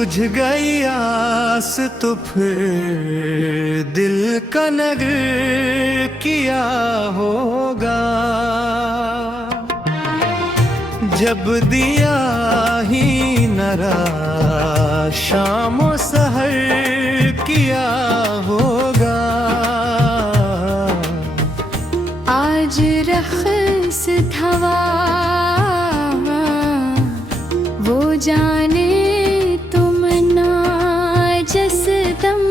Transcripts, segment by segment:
बुझ गई आस तो फिर दिल का नगर किया होगा। जब दिया ही नरा शामो सहर किया होगा। आज रख्स हवा वो जाने तुम ना जसदम।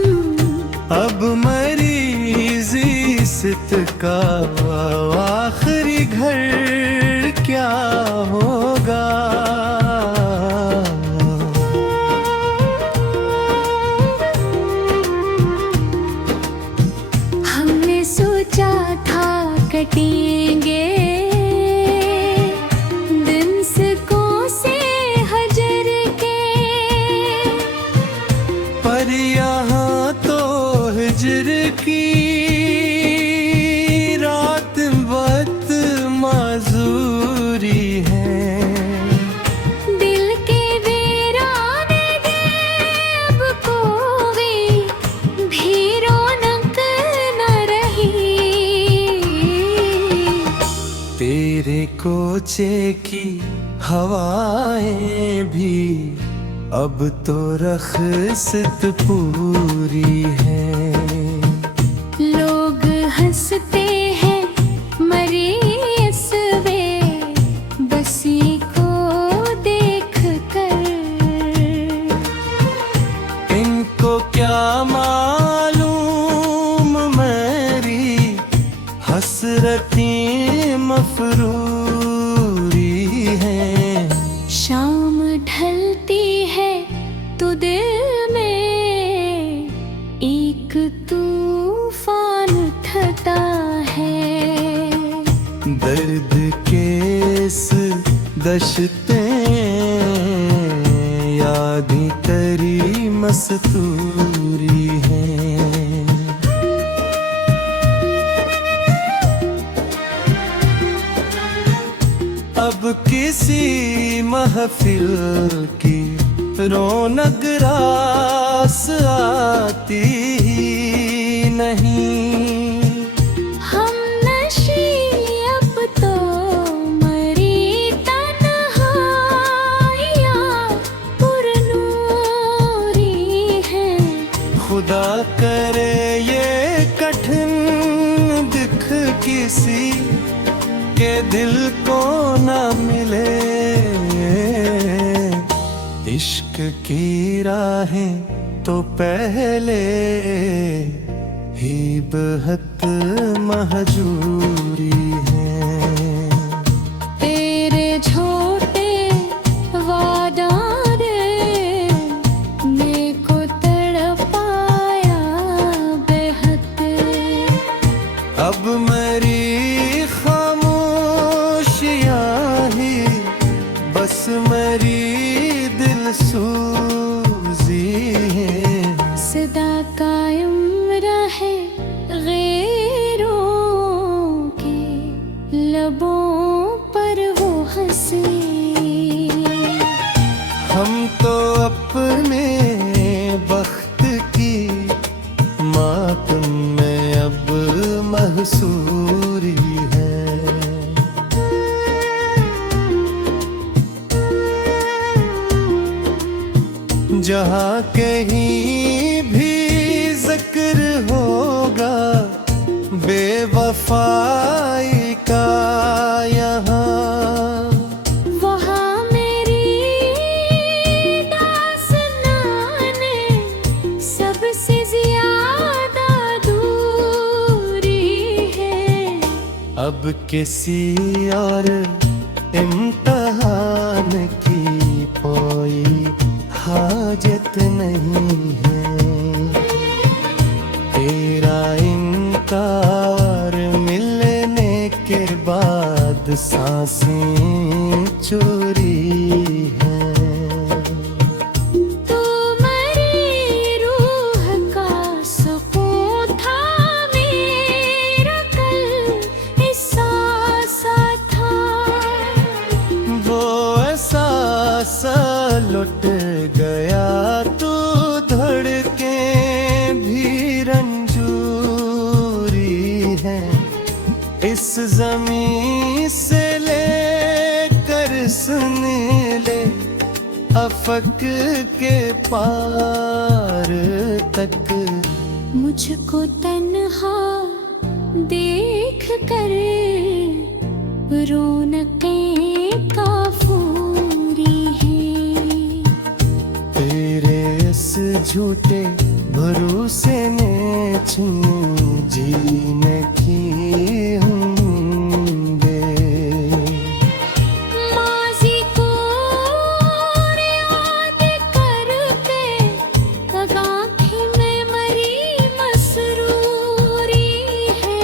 अब मरीज़ी सित का आखिरी घर क्या होगा। हमने सोचा था कटेंगे दिन सिकों से हजर के, पर यहाँ तो हिजर की रात बद माजूरी है। दिल के वीराने गए अब कोई भी रौनक न रही। तेरे कोचे की हवाएं भी अब तो रख्सत पूरी है। लोग हंसते हैं मरे इस वे बसी को देख कर। इनको क्या मालूम मेरी हसरती मफरूरी है। शाम ढलती है तो दिल में एक तूफान उठता है। दर्द के इस दश्ते यादें तेरी मस्तूरी है। अब किसी महफिल की रौनक रास आती ही नहीं। हम नशी अब तो मरी तन्हाइयाँ पुरनूरी हैं। खुदा करे ये कठिन दुख किसी के दिल को न मिले। इश्क की राहें तो पहले ही बेहद महजूरी है। तेरे झूठे वादा ने मेरे को तड़पाया बेहद। अब मेरी खामोशियाँ ही बस मेरी दिल सूजी है। सदा कायम रहे गैरों के लबों पर वो हंसी। हम तो अपने बख्त की मातम में अब महसूरी है। जहाँ कहीं भी जिक्र होगा बेवफाई का यहाँ, वहाँ मेरी दास्ताने सबसे ज्यादा दूरी है। अब किसी और इम्तहान की कोई हाजत नहीं है। तेरा इनकार मिलने के बाद सांसें चोरी है। तू मेरी रूह का सुकून था, मेरा कल एहसास था। वो एहसास लुट गया जमीन से लेकर सुन ले अफक के पार तक। मुझको तन्हा देख कर रौनकें काफूरी हैं। तेरे इस झूठे भरोसे ने छीन जीने की होंगे। माज़ी को याद करके तब आँखें में मरी मसरूरी है।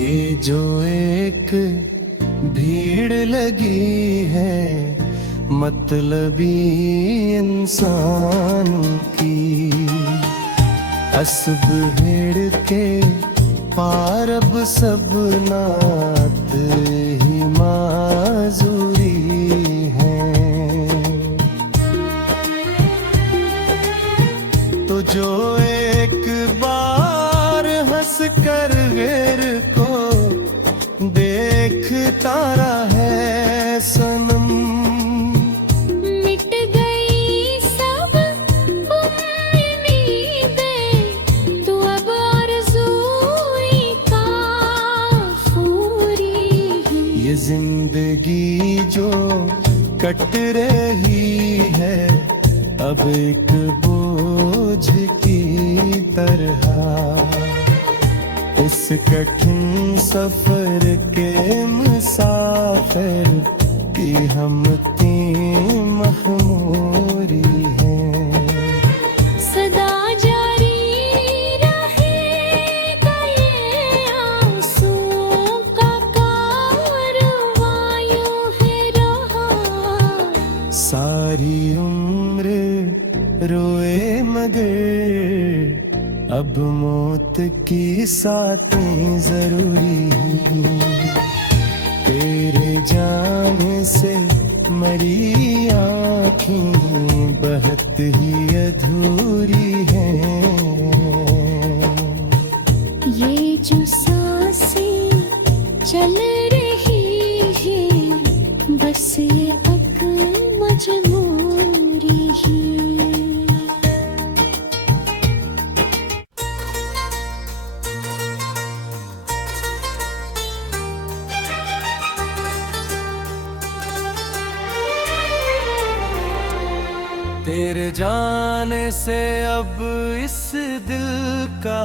ये जो एक भीड़ लगी है मतलबी इंसानों की। असब भेड़ के पार अब सब नात ही माजूरी है। तो जो एक बार हंस कर गैर को देखता रहा है सनम। मिट गई सब उम्मीदें तो अब आरज़ूई काफूरी है। ये जिंदगी जो कट रही है अब एक बोझ की तरह। इस कठिन सफर के मुसाफिर की हम तीन महमूरी हैं। सदा जारी रहेगा ये आंसुओं का कारवां यूं है रहा। सारी उम्र रोए मगर अब मौत की साथी जरूरी। तेरे जाने से मरी आँखें बहुत ही अधूरी हैं। ये जो सांसें चल रही है बस ये अक्ल मजबूरी है। तेरे जाने से अब इस दिल का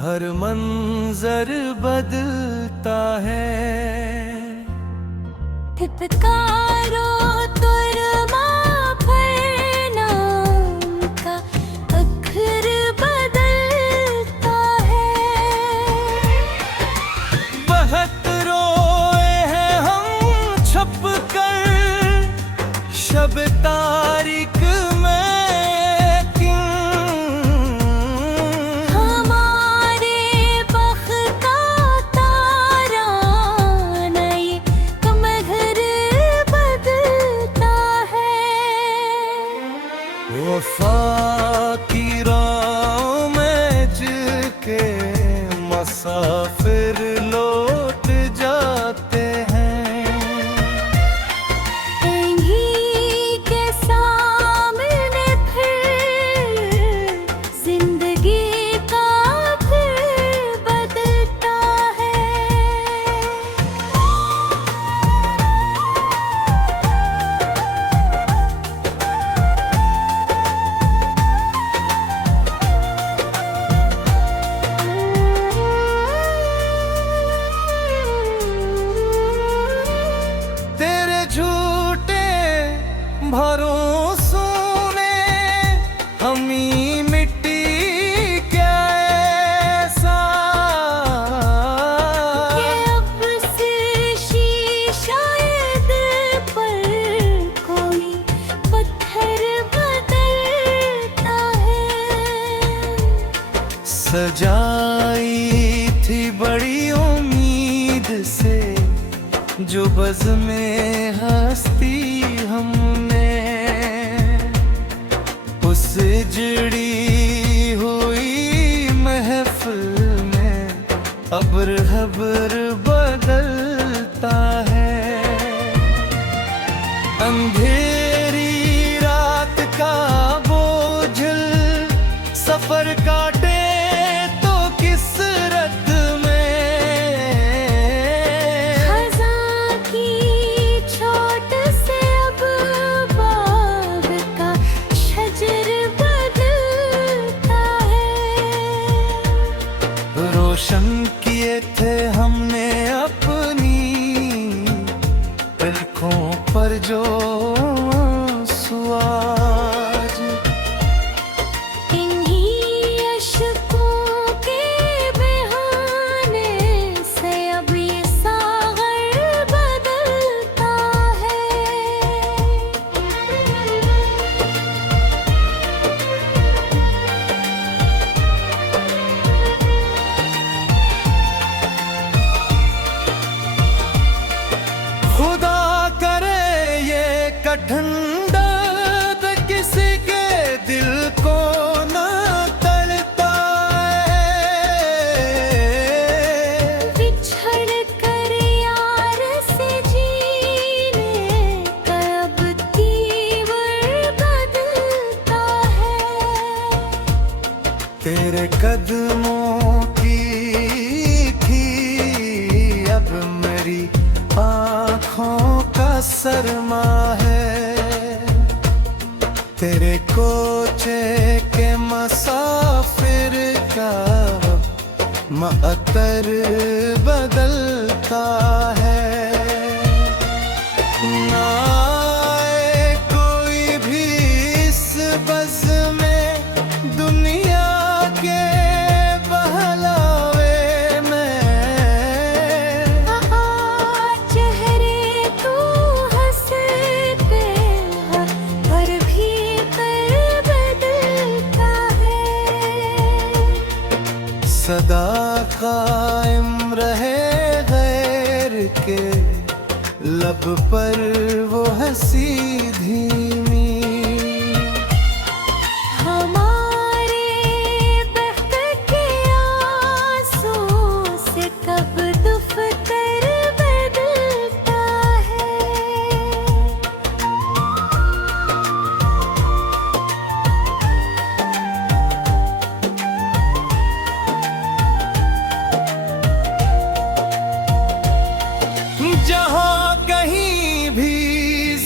हर मंजर बदलता है। थितकारो तुरमा फरना का अक्षर बदलता है। बहुत रोए हैं हम छुप कर शब तारीख में क्यों। हमारे बख्त का तारा नई कमर बदलता है। वफा की राह में चल के मुसाफिर लौट जाते हैं। इन्हीं के सामने फिर जिंदगी का फिर बदलता है। तेरे झूठे भरोसों ने हमी मिट्टी क्या ऐसा। ये अब से शीशाए दिल पर कोई पत्थर बदलता है। सजाई थी बड़ी उम्मीद से जो बज़ में हस्ती हमने उस जड़ी हुई महफिल में अब रहब सब्र बदलता है। अंधेरी रात का बोझल सफर काटे तो किस रत में, खज़ां की चोट से अब बाग का शजर बदलता है। रोशन किए थे हमने अपनी पलकों पर जो सुआज, इन्हीं अश्कों के बहाने से अब ये सागर बदलता है। खुदा करे ये कठिन दर्द किसी के दिल को न तलता है। बिछड़ कर यार से जीने का अब तीवर बदलता है। तेरे कदमों की थी अब मेरी आँखों का सरमा है। तेरे कोचे के मुसाफिर का मअतर बदलता है। ना आए कोई भी इस बज़ में दुनिया के बहलावे में, चेहरे तो हंसते हैं पर भीतर बदलता है। सदा कायम रहे गैर के लब पर वो हंसी धीमी। हमारे बहक के आंसू से कब दफ्तर बदलता है। जहाँ कहीं भी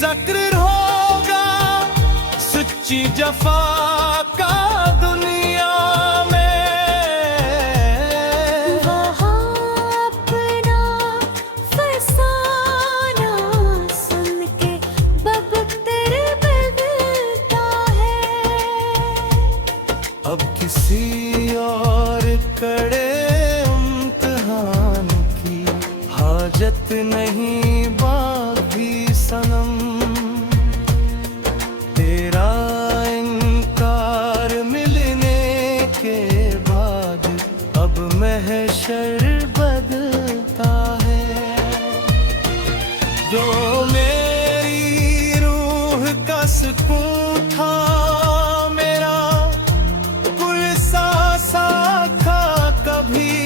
जिक्र होगा सच्ची जफा का दुनिया में, वहाँ अपना फसाना सुन के बबतर बदलता है। अब किसी और कड़े इम्तिहान की हाजत नहीं बाकी सनम। तेरा इनकार मिलने के बाद अब महशर बदलता है। जो मेरी रूह का सुकून था, मेरा कुल सा था कभी,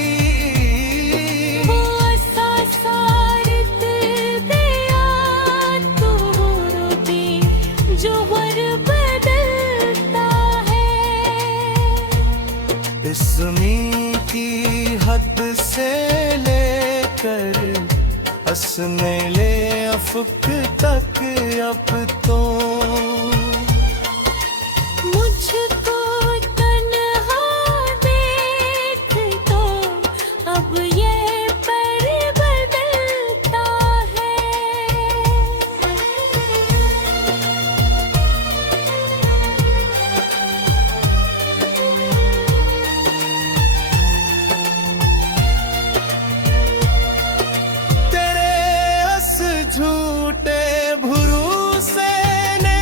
वो सारत दिया तूरो भी जो वर बदलता है। इस ज़मीं की हद से लेकर हंसने ले अफ़क़ तक अब तो मुझको तन्हा देख तो अब ये पर बदलता है। तेरे अस झूठे भरोसे ने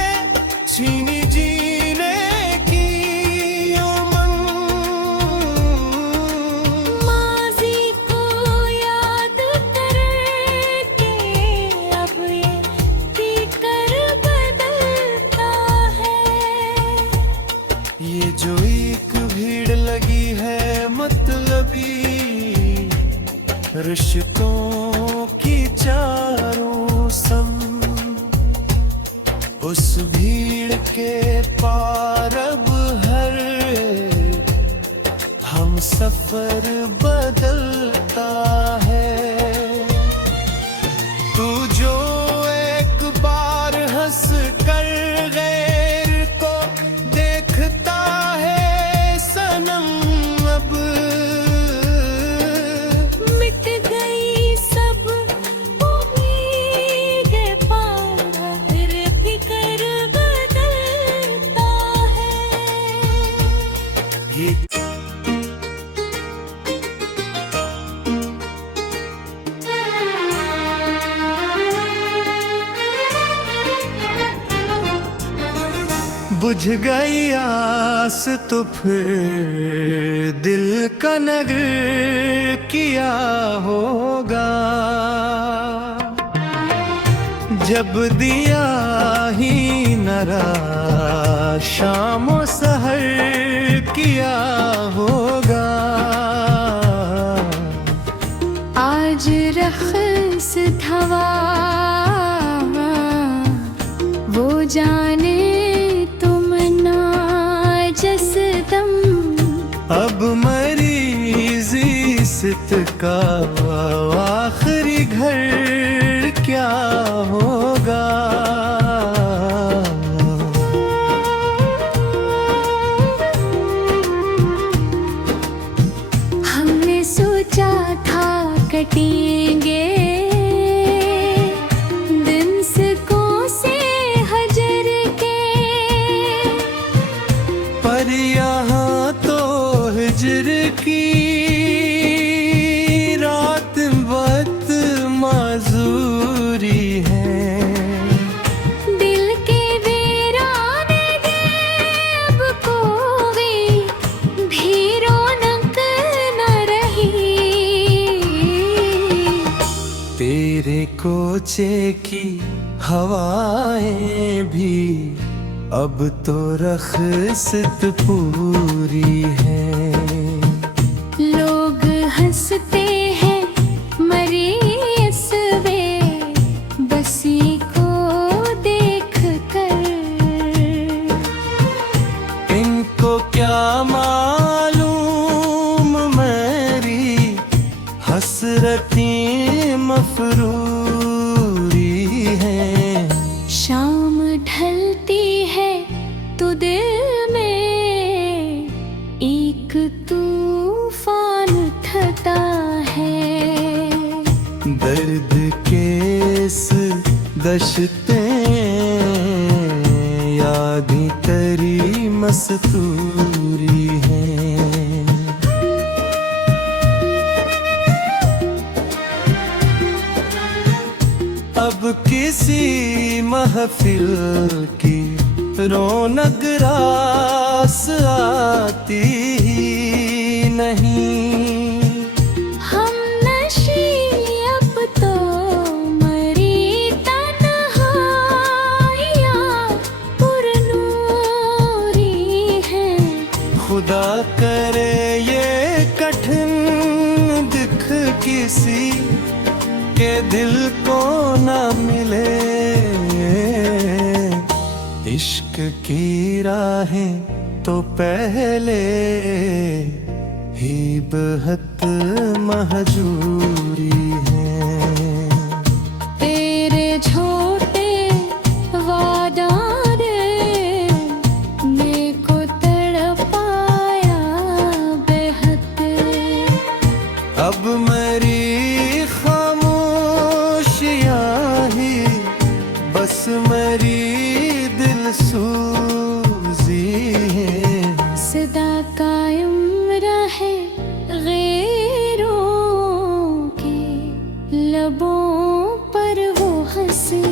रिश्तों की चारों संग उस भीड़ के पार अब हर हम सफर बदलता है। तू जो एक बार हंस कर गैर को देखता है सनम, अब मिट गई सब उम्मीदें, पारा फिर फिकर बदलता है। ये बुझ गई आस तो फिर दिल का नगर किया होगा। जब दिया ही न रहा शामो सहर किया होगा। आज रख्स धवा वो जाने अब मरीज़ी सित का आखिरी घर क्या होगा। हमने सोचा था कटेंगे दिन सिकों से हजर के, पर यहाँ तो हिजर की रात बद माजूरी है। दिल के वीराने गए अब कोई भी रौनक न रही। तेरे कोचे की हवाएं भी अब तो रख्सत पूरी है। लोग हंसते हैं मरी इस वे बसी को देख कर। इनको क्या मालूम मेरी हसरती मफरूरी है। शाम ढलती है तो दिल में एक तूफान उठता है। दर्द के इस दश्ते यादें तेरी मस्तूरी है। अब किसी महफिल की रौनक रास आती ही नहीं। हम नशी अब तो मरी तन्हाइयाँ पुरनूरी हैं। खुदा करे ये कठिन दिख किसी के दिल को न मिले। इश्क की राहें तो पहले ही बेहद महजूरी है। तेरे छोटे वादा ने मेरे को तड़पाया बेहद। अब मेरी खामोशियाँ ही बस मेरी दिल सूजी है। सदा कायम रहे गैरों के लबों पर वो हंसी।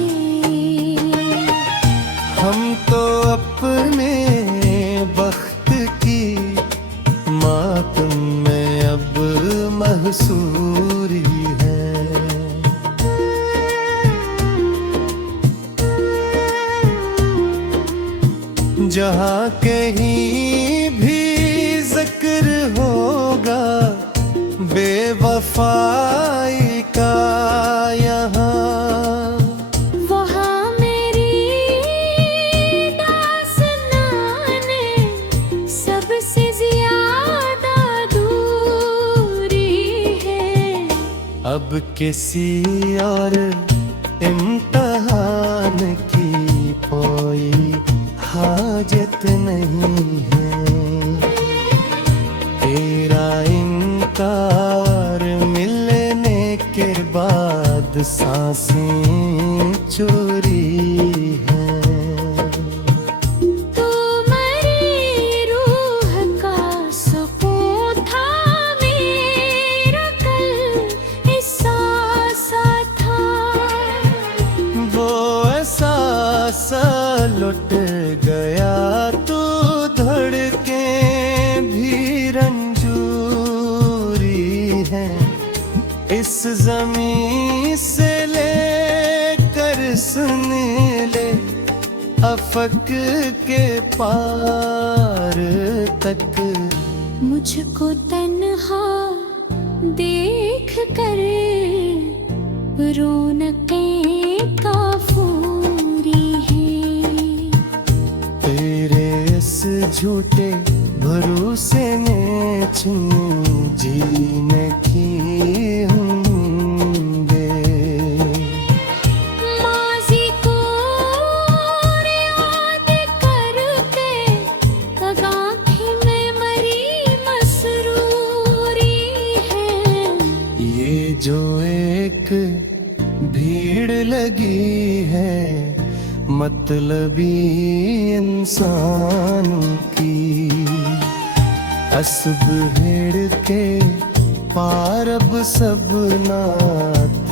हम तो अपने बख्त की मातम में अब महसूरी है। जहाँ कहीं भी जिक्र होगा बेवफा अब किसी और इम्तहान की कोई हाजत नहीं है। तेरा इनकार मिलने के बाद सांसें चोरी है। तू मेरी रूह का सुकून था, मेरा कल एहसास था। वो एहसास लुट गया, तू धड़के भी रंजूरी है। इस ज़मीं से लेकर सुन ले अफक के पार तक। मुझको तन्हा देख कर रौनकें काफूरी है। तेरे इस झूठे भरोसे ने छीन जीने की उम्मीदें। माज़ी को याद करके तब आँखें में मरी मसरूरी है। ये जो एक भीड़ लगी है मतलबी इंसानों की। अस्ब भेड़ के पार अब सब नात